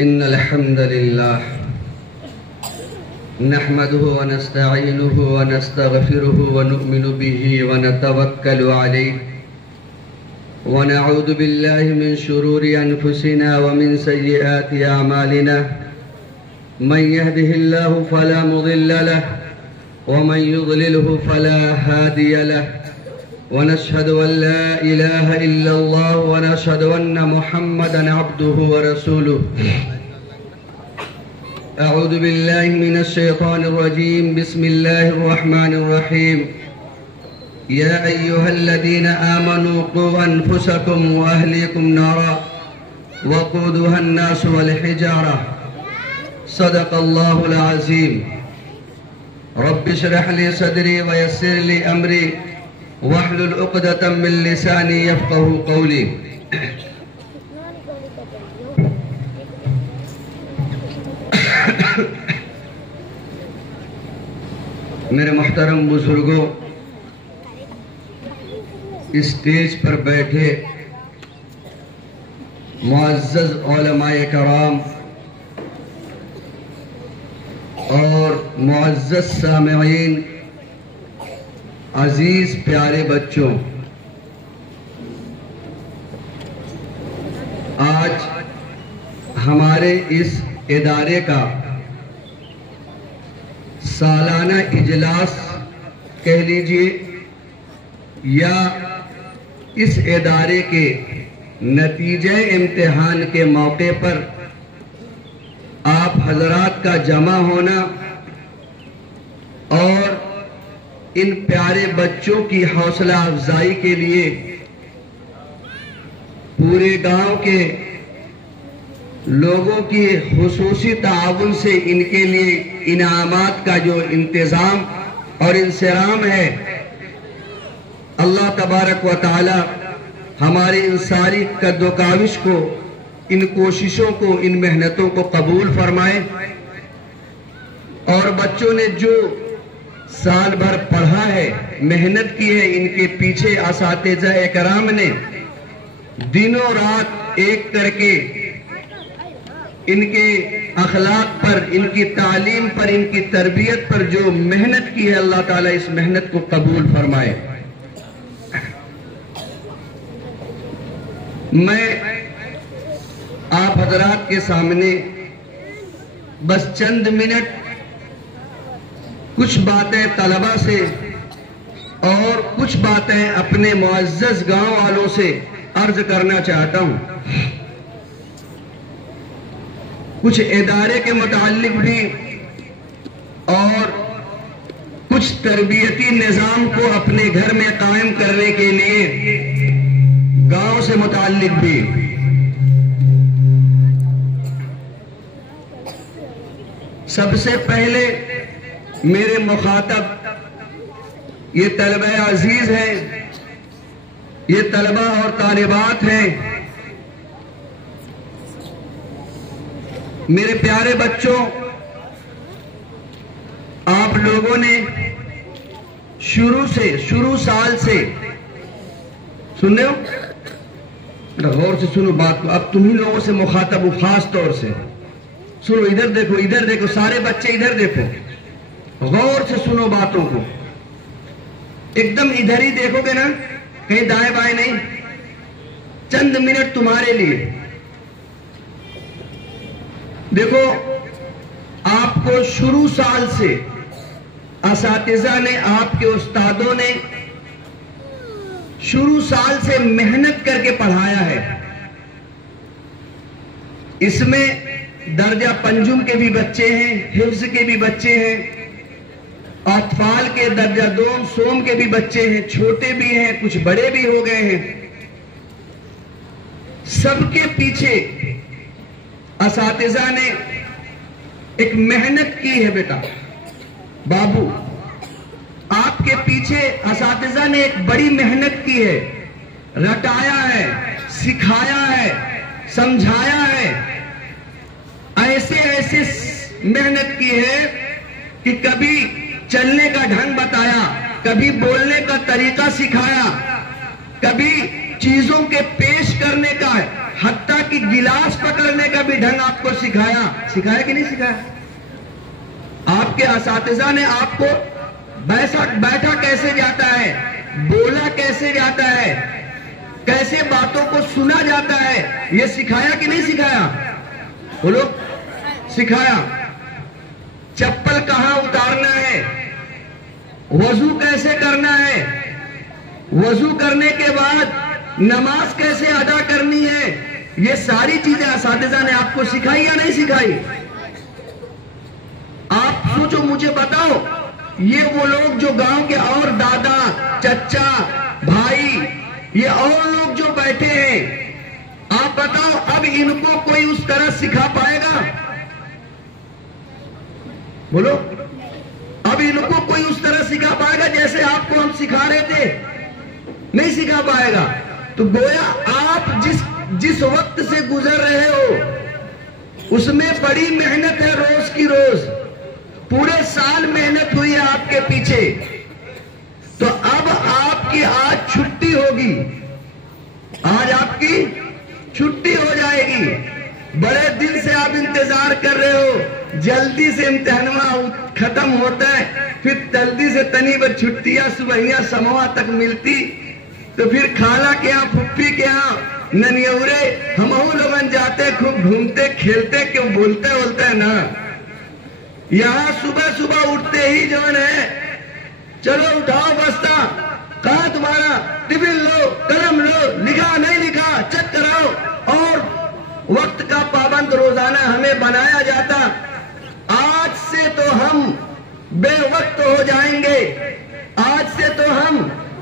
إن الحمد لله نحمده ونستعينه ونستغفره ونؤمن به ونتوكل عليه ونعوذ بالله من شرور أنفسنا ومن سيئات أعمالنا من يهده الله فلا مضل له ومن يضلله فلا هادي له ونشهد أن لا إله إلا الله ونشهد أن محمدًا عبده ورسوله أعوذ بالله من الشيطان الرجيم بسم الله الرحمن الرحيم يا أيها الذين آمنوا قوا أنفسكم وأهليكم نارا وقودها الناس والحجارة صدق الله العظيم رب اشرح لي صدري ويسر لي أمري واحلل عقدة من لساني يفقهوا قولي میرے محترم بزرگوں، اسٹیج پر بیٹھے معزز علماء کرام اور معزز سامعین، عزیز پیارے بچوں، آج ہمارے اس ادارے کا سالانہ اجلاس کہہ لیجئے یا اس ادارے کے نتیجہ امتحان کے موقع پر آپ حضرات کا جمع ہونا اور ان پیارے بچوں کی حوصلہ افزائی کے لیے پورے گاؤں کے لوگوں کی خصوصی تعاون سے ان کے لیے انعامات کا جو انتظام اور انصرام ہے، اللہ تبارک و تعالی ہماری ان ساری قد و کاوش کو، ان کوششوں کو، ان محنتوں کو قبول فرمائے، اور بچوں نے جو سال بھر پڑھا ہے، محنت کی ہے، ان کے پیچھے اساتذہ اکرام نے دنوں رات ایک کر کے ان کے اخلاق پر، ان کی تعلیم پر، ان کی تربیت پر جو محنت کی ہے، اللہ تعالیٰ اس محنت کو قبول فرمائے۔ میں آپ حضرات کے سامنے بس چند منٹ کچھ باتیں طلبہ سے اور کچھ باتیں اپنے معزز گاؤں والوں سے عرض کرنا چاہتا ہوں، کچھ ادارے کے متعلق بھی اور کچھ تربیتی نظام کو اپنے گھر میں قائم کرنے کے لیے گاؤں سے متعلق بھی۔ سب سے پہلے میرے مخاطب یہ طلبہ عزیز ہیں، یہ طلبہ اور طالبات ہیں، میرے پیارے بچوں، آپ لوگوں نے شروع سال سے سن رہے ہو؟ غور سے سنو بات کو، اب تمہیں لوگوں سے مخاطب ہوں، خاص طور سے سنو، ادھر دیکھو، ادھر دیکھو، سارے بچے ادھر دیکھو، غور سے سنو باتوں کو، ایک دم ادھر ہی دیکھو گے نا، کہیں دائیں بائیں نہیں، چند منٹ تمہارے لیے۔ دیکھو، آپ کو شروع سال سے اساتذہ نے، آپ کے استادوں نے شروع سال سے محنت کر کے پڑھایا ہے۔ اس میں درجہ پنجم کے بھی بچے ہیں، حفظ کے بھی بچے ہیں، اطفال کے درجہ دوم سوم کے بھی بچے ہیں، چھوٹے بھی ہیں، کچھ بڑے بھی ہو گئے ہیں۔ سب کے پیچھے اساتذہ نے ایک محنت کی ہے۔ بیٹا بابو، آپ کے پیچھے اساتذہ نے ایک بڑی محنت کی ہے، رٹایا ہے، سکھایا ہے، سمجھایا ہے، ایسے محنت کی ہے کہ کبھی چلنے کا ڈھنگ بتایا، کبھی بولنے کا طریقہ سکھایا، کبھی چیزوں کے پیش کرنے کا، حتیٰ کہ گلاس پکڑنے کا بھی ڈھنگ آپ کو سکھایا کہ نہیں سکھایا؟ آپ کے اساتذہ نے آپ کو بیٹھا کیسے جاتا ہے، بولا کیسے جاتا ہے، کیسے باتوں کو سنا جاتا ہے، یہ سکھایا کہ نہیں سکھایا؟ بولو، سکھایا۔ چپل کہاں اتارنا ہے، وضو کیسے کرنا ہے، وضو کرنے کے بعد نماز کیسے ادا کرنی ہے، یہ ساری چیزیں اساتذہ نے آپ کو سکھائی یا نہیں سکھائی؟ آپ سوچو، مجھے بتاؤ، یہ وہ لوگ جو گاؤں کے اور دادا، چچا، بھائی، یہ اور لوگ جو بیٹھے ہیں، آپ بتاؤ اب ان کو کوئی اس طرح سکھا پائے گا؟ بولو، اب ان کو کوئی اس طرح سکھا پائے گا جیسے آپ کو ہم سکھا رہے تھے؟ نہیں سکھا پائے گا۔ تو گویا آپ جس وقت سے گزر رہے ہو اس میں بڑی محنت ہے، روز کی روز، پورے سال محنت ہوئی ہے آپ کے پیچھے۔ تو اب آپ کی آج چھٹی ہوگی، آج آپ کی چھٹی ہو جائے گی۔ بڑے دن سے آپ انتظار کر رہے ہو، جلدی سے امتحان ختم ہوتا ہے، پھر جلدی سے تنی بر چھٹیاں صبحیاں سموا تک ملتی، تو پھر خالہ کے ہاں، پھپھی کے ہاں، ننیورے ہمہو لوگن جاتے، خوب گھومتے کھیلتے، کیوں بولتے ہے نا۔ یہاں صبح صبح اٹھتے ہی جو ہے، چلو اٹھاؤ بستہ، کہاں تمہارا ٹفن لو، قلم لو، لکھا نہیں لکھا چیک کراؤ، اور وقت کا پابند روزانہ ہمیں بنایا جاتا۔ آج سے تو ہم بے وقت ہو جائیں گے، آج سے تو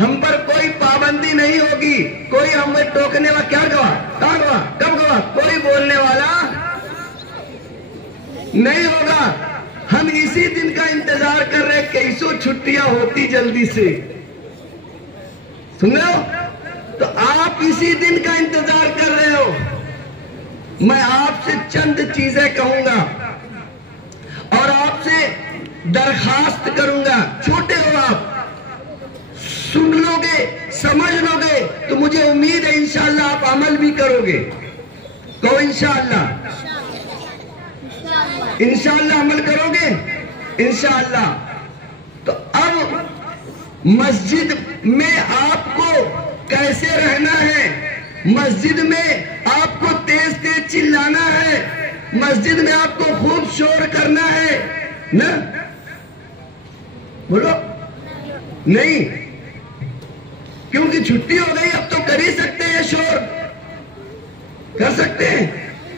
ہم پر کوئی پابندی نہیں ہوگی، کوئی ہمیں ٹوکنے والا، کیا گوا، کہاں گوا، کب گوا، کوئی بولنے والا نہیں ہوگا۔ ہم اسی دن کا انتظار کر رہے، کیسو چھٹیاں ہوتی جلدی سے، سن رہے ہو؟ تو آپ اسی دن کا انتظار کر رہے ہو۔ میں آپ سے چند چیزیں کہوں گا اور آپ سے درخواست کروں گا، چھوٹے ہو آپ، سن لو گے، سمجھ لو گے تو مجھے امید ہے انشاءاللہ آپ عمل بھی کرو گے۔ کہو انشاءاللہ، انشاءاللہ عمل کرو گے، انشاءاللہ۔ تو اب مسجد میں آپ کو کیسے رہنا ہے، مسجد میں آپ کو تیز تیز چلانا ہے، مسجد میں آپ کو خوب شور کرنا ہے نا؟ بولو نہیں، کیونکہ چھٹی ہو گئی، اب تو کر ہی سکتے ہیں شور، کر سکتے ہیں؟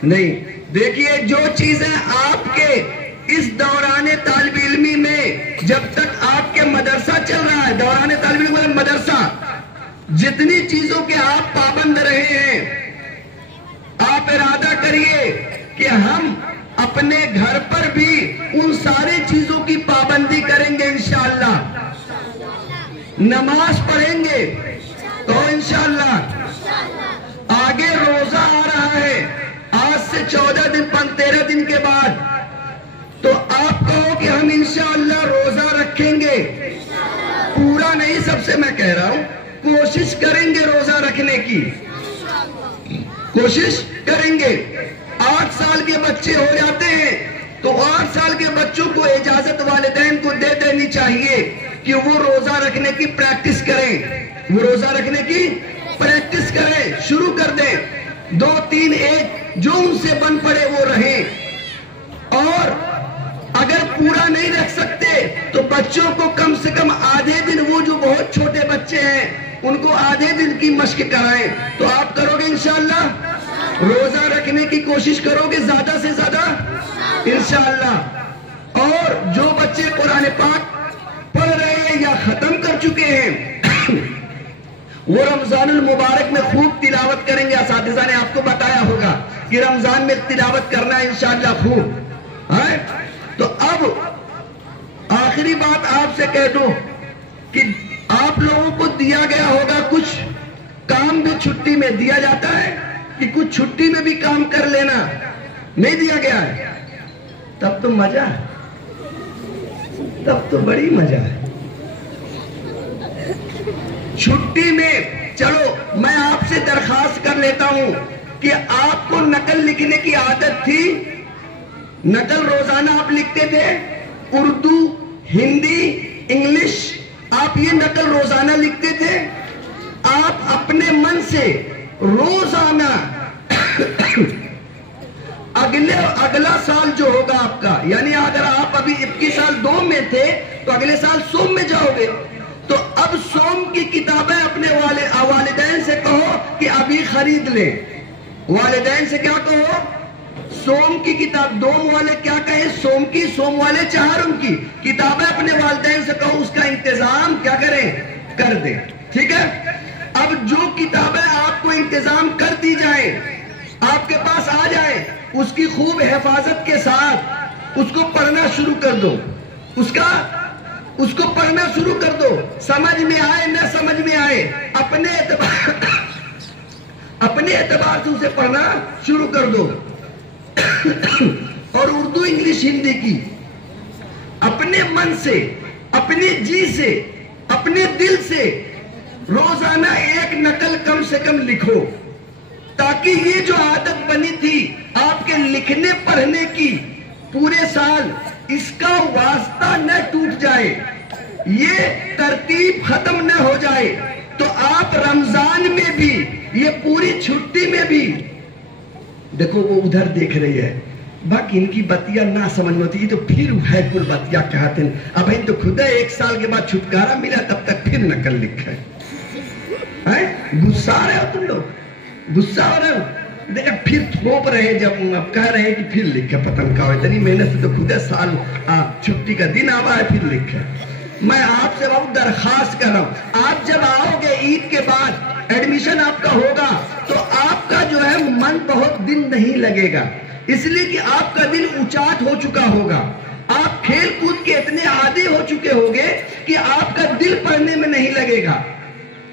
نہیں۔ دیکھیے، جو چیزیں آپ کے اس دوران طالب علمی میں، جب تک آپ کے مدرسہ چل رہا ہے، دوران طالب علمی میں مدرسہ، جتنی چیزوں کے آپ پابند رہے ہیں، آپ ارادہ کریے کہ ہم اپنے گھر پر بھی ان ساری چیزوں کی پابندی کریں گے انشاءاللہ۔ نماز پڑھیں گے تو انشاءاللہ۔ آگے روزہ آ رہا ہے، آج سے 14 دن 13 دن کے بعد، تو آپ کہو کہ ہم انشاءاللہ روزہ رکھیں گے، پورا نہیں، سب سے میں کہہ رہا ہوں، کوشش کریں گے روزہ رکھنے کی، کوشش کریں گے۔ 8 سال کے بچے ہو جاتے ہیں تو 8 سال کے بچوں کو اجازت والدین کو دے دینی چاہیے کہ وہ روزہ رکھنے کی پریکٹس کریں، وہ روزہ رکھنے کی پریکٹس کریں، شروع کر دیں۔ 2 3 1 جو ان سے بن پڑے وہ رہیں، اور اگر پورا نہیں رکھ سکتے تو بچوں کو کم سے کم آدھے دن، وہ جو بہت چھوٹے بچے ہیں ان کو آدھے دن کی مشق کرائیں۔ تو آپ کرو گے انشاءاللہ، روزہ رکھنے کی کوشش کرو گے زیادہ سے زیادہ انشاءاللہ۔ اور جو بچے قرآن پاک پڑھ رہے ہیں یا ختم کر چکے ہیں، وہ رمضان المبارک میں خوب تلاوت کریں گے۔ اساتذہ نے آپ کو بتایا ہوگا کہ رمضان میں تلاوت کرنا ہے انشاءاللہ خوب۔ تو اب آخری بات آپ سے کہہ دوں کہ آپ لوگوں کو دیا گیا ہوگا کچھ کام بھی چھٹی میں دیا جاتا ہے کہ کچھ چھٹی میں بھی کام کر لینا، نہیں دیا گیا ہے؟ تب تو مزہ ہے، تب تو بڑی مزہ ہے۔ چھٹی میں چلو میں آپ سے درخواست کر لیتا ہوں کہ آپ کو نقل لکھنے کی عادت تھی؟ نقل روزانہ آپ لکھتے تھے؟ اردو، ہندی، انگلش، آپ یہ نقل روزانہ لکھتے تھے؟ آپ اپنے من سے روزانہ اگلا سال جو ہوگا آپ کا، یعنی اگر آپ ابھی 21 سال دوم میں تھے تو اگلے سال سوم میں جاؤ گے، تو اب سوم کی کتابیں اپنے والدین سے کہو کہ ابھی خرید لیں۔ والدین سے کیا کہو؟ سوم کی کتاب، دوم والے کیا کہیں؟ سوم کی، سوم والے چہارم کی کتابیں اپنے والدین سے کہو اس کا انتظام کیا کریں؟ کر دیں، ٹھیک ہے؟ اب جو کتابیں آپ کو انتظام کر دی جائیں، آپ کے پاس آ جائیں، اس کی خوب حفاظت کے ساتھ اس کو پڑھنا شروع کر دو، اس کو پڑھنا شروع کر دو، سمجھ میں آئے نہ سمجھ میں آئے، اپنے اعتبار سے اسے پڑھنا شروع کر دو۔ اور اردو، انگلش، ہندی کی اپنے من سے، اپنے جی سے، اپنے دل سے روزانہ ایک نقل کم سے کم لکھو، تاکہ یہ جو عادت بنی تھی آپ کے لکھنے پڑھنے کی پورے سال، اس کا واسطہ نہ ٹوٹ جائے، یہ ترتیب ختم نہ ہو جائے، تو آپ رمضان میں بھی، یہ پوری چھٹی میں بھی، دیکھو وہ ادھر دیکھ رہی ہے، باقی ان کی باتیاں نہ سمجھ میں ہوتی، یہ تو پھر ہے کل باتیاں کہتے ہیں، اب ان تو خدا ایک سال کے بعد چھٹکارا ملا تب تک پھر نقل لکھا ہے، غصہ آ رہے ہو تم لوگ، غصہ ہو رہے ہو، دیکھا پھر تھوپ رہے، جب اب کہہ رہے ہیں کہ پھر لکھا، پتن کا ہو اتنی محنت سے تو خدا سال چھٹی کا دن آوا ہے پھر لکھا۔ میں آپ سے بہت درخواست کر رہا ہوں، آپ جب آؤ گے عید کے بعد، ایڈمیشن آپ کا ہوگا، تو آپ کا جو ہے من بہت دن نہیں لگے گا، اس لیے کہ آپ کا دل اچاٹ ہو چکا ہوگا، آپ کھیل کود کے اتنے عادی ہو چکے ہوگے کہ آپ کا دل پڑھنے میں نہیں لگے گا،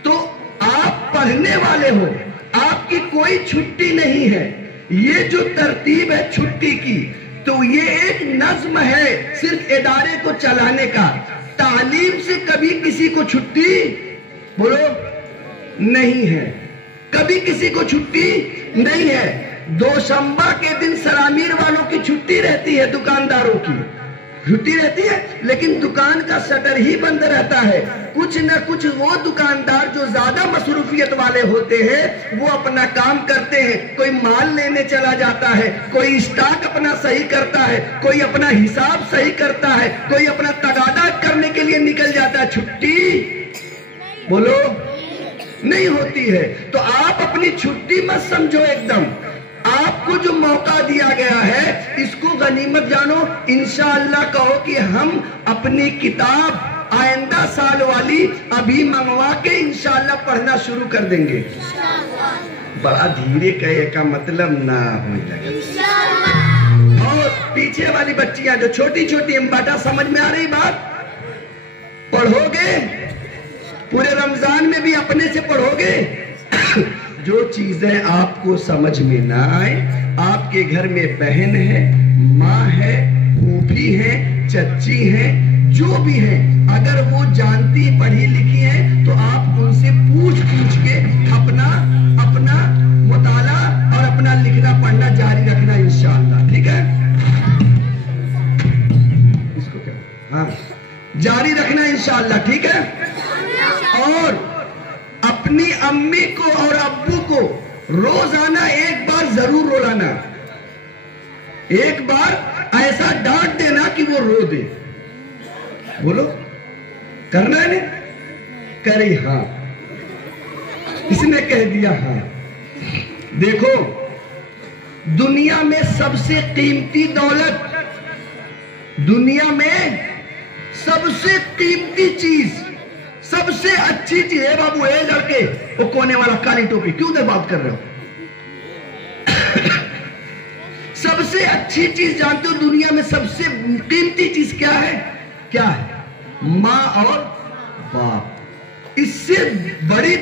تو آپ پڑھنے والے ہو، آپ کی کوئی چھٹی نہیں ہے، یہ جو ترتیب ہے چھٹی کی، تو یہ ایک نظم ہے صرف ادارے کو چلانے کا، تعلیم سے کبھی کسی کو چھٹی بولو نہیں ہے، کبھی کسی کو چھٹی نہیں ہے۔ دوشنبہ کے دن سرامیر والوں کی چھٹی رہتی ہے، دکانداروں کی چھٹی رہتی ہے، لیکن دکان کا شٹر ہی بند رہتا ہے، کچھ نہ کچھ وہ دکاندار جو زیادہ مصروفیت والے ہوتے ہیں وہ اپنا کام کرتے ہیں، کوئی مال لینے چلا جاتا ہے، کوئی اسٹاک اپنا صحیح کرتا ہے، کوئی اپنا حساب صحیح کرتا ہے، کوئی اپنا تقاضا کرنے کے لیے نکل جاتا ہے، چھٹی بولو نہیں ہوتی ہے۔ تو آپ اپنی چھٹی مت سمجھو، ایک دم آپ کو جو موقع دیا گیا ہے اس کو غنیمت جانو، انشاءاللہ کہو کہ ہم اپنی کتاب آئندہ سال والی ابھی منگوا کے انشاءاللہ پڑھنا شروع کر دیں گے۔ بڑا دھیرے کہے کا مطلب نہ ہو جائے، اور پیچھے والی بچیاں جو چھوٹی چھوٹی بیٹا سمجھ میں آ رہی بات؟ پڑھو گے پورے رمضان میں بھی اپنے سے پڑھو گے، جو چیزیں آپ کو سمجھ میں نہ آئے، آپ کے گھر میں بہن ہے، ماں ہے، پھوپھی ہے، چچی ہے، جو بھی ہے، اگر وہ جانتی پڑھی لکھی ہے تو آپ ان سے پوچھ کے اپنا مطالعہ اور اپنا لکھنا پڑھنا جاری رکھنا انشاءاللہ، ٹھیک ہے؟ اس کو کیا؟ ہاں جاری رکھنا انشاءاللہ، ٹھیک ہے؟ اور اپنی امی کو اور ابو کو روزانہ ایک بار ضرور رولانا، ایک بار ایسا ڈانٹ دینا کہ وہ رو دے، بولو کرنا ہے نا؟ کری ہاں، اس نے کہہ دیا ہاں۔ دیکھو دنیا میں سب سے قیمتی دولت، دنیا میں سب سے قیمتی چیز، سب سے اچھی چیز ہے بابو، اے لڑکے وہ کونے والا کالی ٹوپی کیوں دے بات کر رہے ہو؟ سب سے اچھی چیز جانتے ہو دنیا میں سب سے قیمتی چیز کیا ہے؟ کیا ہے؟ ماں اور باپ، اس سے بڑی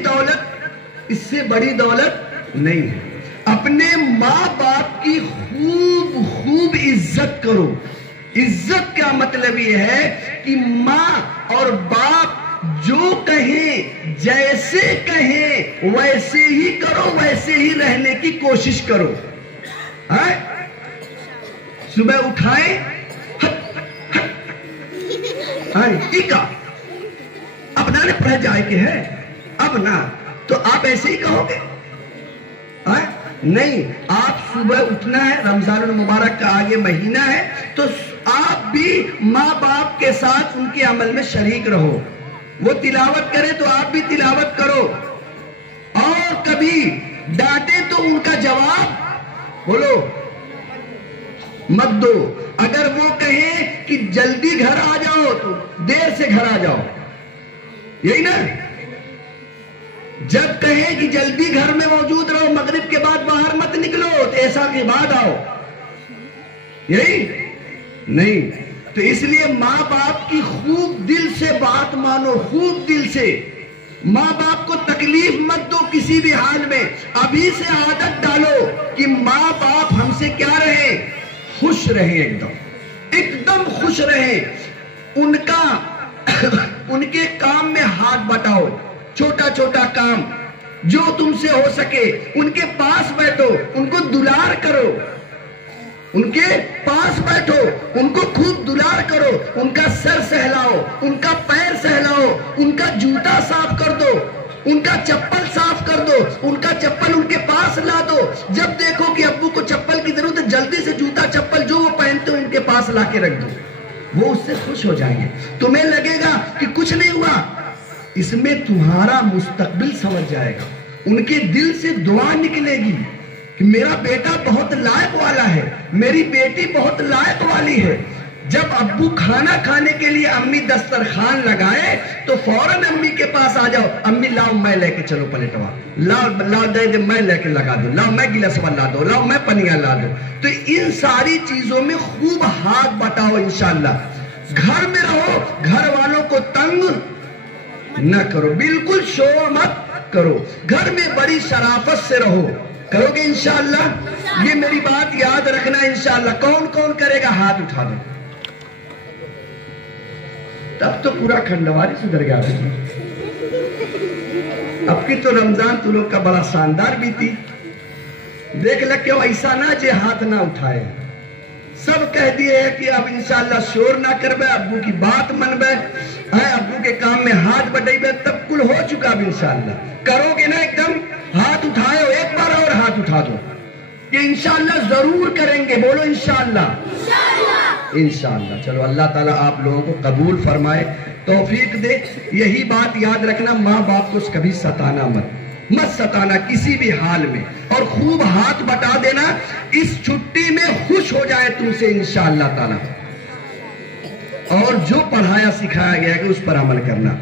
دولت نہیں ہے۔ اپنے ماں باپ کی خوب عزت کرو۔ عزت کا مطلب یہ ہے کہ ماں اور باپ جو کہیں جیسے کہیں ویسے ہی کرو، ویسے ہی رہنے کی کوشش کرو. صبح اٹھائے اب نہ پڑھ جائے کہ ہے اب نہ، تو آپ ایسے ہی کہو گے؟ نہیں، آپ صبح اٹھنا ہے، رمضان المبارک کا آگے مہینہ ہے، تو آپ بھی ماں باپ کے ساتھ ان کے عمل میں شریک رہو. وہ تلاوت کرے تو آپ بھی تلاوت کرو، اور کبھی ڈانٹے تو ان کا جواب بولو مت دو. اگر وہ کہیں کہ جلدی گھر آ جاؤ تو دیر سے گھر آ جاؤ، یہی نا؟ جب کہیں کہ جلدی گھر میں موجود رہو، مغرب کے بعد باہر مت نکلو تو ایسا کے بعد آؤ، یہی نہیں. تو اس لیے ماں باپ کی خوب دل سے بات مانو، خوب دل سے. ماں باپ کو تکلیف مت دو کسی بھی حال میں. ابھی سے عادت ڈالو کہ ماں باپ ہم سے کیا رہے؟ خوش رہے، ایک دم خوش رہے. ان کے کام میں ہاتھ بٹاؤ، چھوٹا چھوٹا کام جو تم سے ہو سکے ان کے پاس بیٹھو، ان کو دلار کرو، ان کے پاس بیٹھو، ان کو خوب دلار کرو، ان کا سر سہلاؤ، ان کا پیر سہلاؤ، ان کا جوتا صاف کر دو، ان کا چپل صاف کر دو، ان کا چپل ان کے پاس لا دو. جب دیکھو کہ ابو کو چپل کی ضرورت ہے، جلدی سے جوتا چپل جو وہ پہنتے ہو ان کے پاس لا کے رکھ دو. وہ اس سے خوش ہو جائیں گے. تمہیں لگے گا کہ کچھ نہیں ہوا، اس میں تمہارا مستقبل سمجھ جائے گا. ان کے دل سے دعا نکلے گی کہ میرا بیٹا بہت لائق والا ہے، میری بیٹی بہت لائق والی ہے. جب ابو کھانا کھانے کے لیے امی دسترخوان لگائے تو فوراً امی کے پاس آ جاؤ، امی لاؤ میں لے کے چلو پلیٹوا، لاؤ دے میں لے کے لگا دو، لاؤ میں گلاسوا لا دو، لاؤ میں پنیا لا دو. تو ان ساری چیزوں میں خوب ہاتھ بٹاؤ انشاءاللہ. گھر میں رہو، گھر والوں کو تنگ نہ کرو، بالکل شور مت کرو. گھر میں بڑی شرافت سے رہو. کرو گے انشاءاللہ؟ یہ میری بات یاد رکھنا انشاءاللہ. کون کون کرے گا؟ ہاتھ اٹھا دو. تب تو پورا کھنڈواری سدھر گیا. اب کی تو رمضان تو لوگ کا بڑا شاندار بیتی. دیکھ لگ ایسا نہ جے ہاتھ نہ اٹھائے. سب کہہ دیے کہ اب انشاءاللہ شور نہ کر بے، ابو کی بات من بے، ابو کے کام میں ہاتھ بٹائی بے. تب کل ہو چکا اب انشاءاللہ. کرو گے نا ایک دم؟ ہاتھ اٹھائے ہو، ایک بار اور ہاتھ اٹھا دو کہ انشاءاللہ ضرور کریں گے. بولو انشاءاللہ. انشاءاللہ. چلو اللہ تعالیٰ آپ لوگوں کو قبول فرمائے، توفیق دے. یہی بات یاد رکھنا، ماں باپ کو کبھی ستانا مت ستانا کسی بھی حال میں. اور خوب ہاتھ بٹا دینا، اس چھٹی میں خوش ہو جائے تم سے انشاءاللہ تعالیٰ. اور جو پڑھایا سکھایا گیا ہے کہ اس پر عمل کرنا.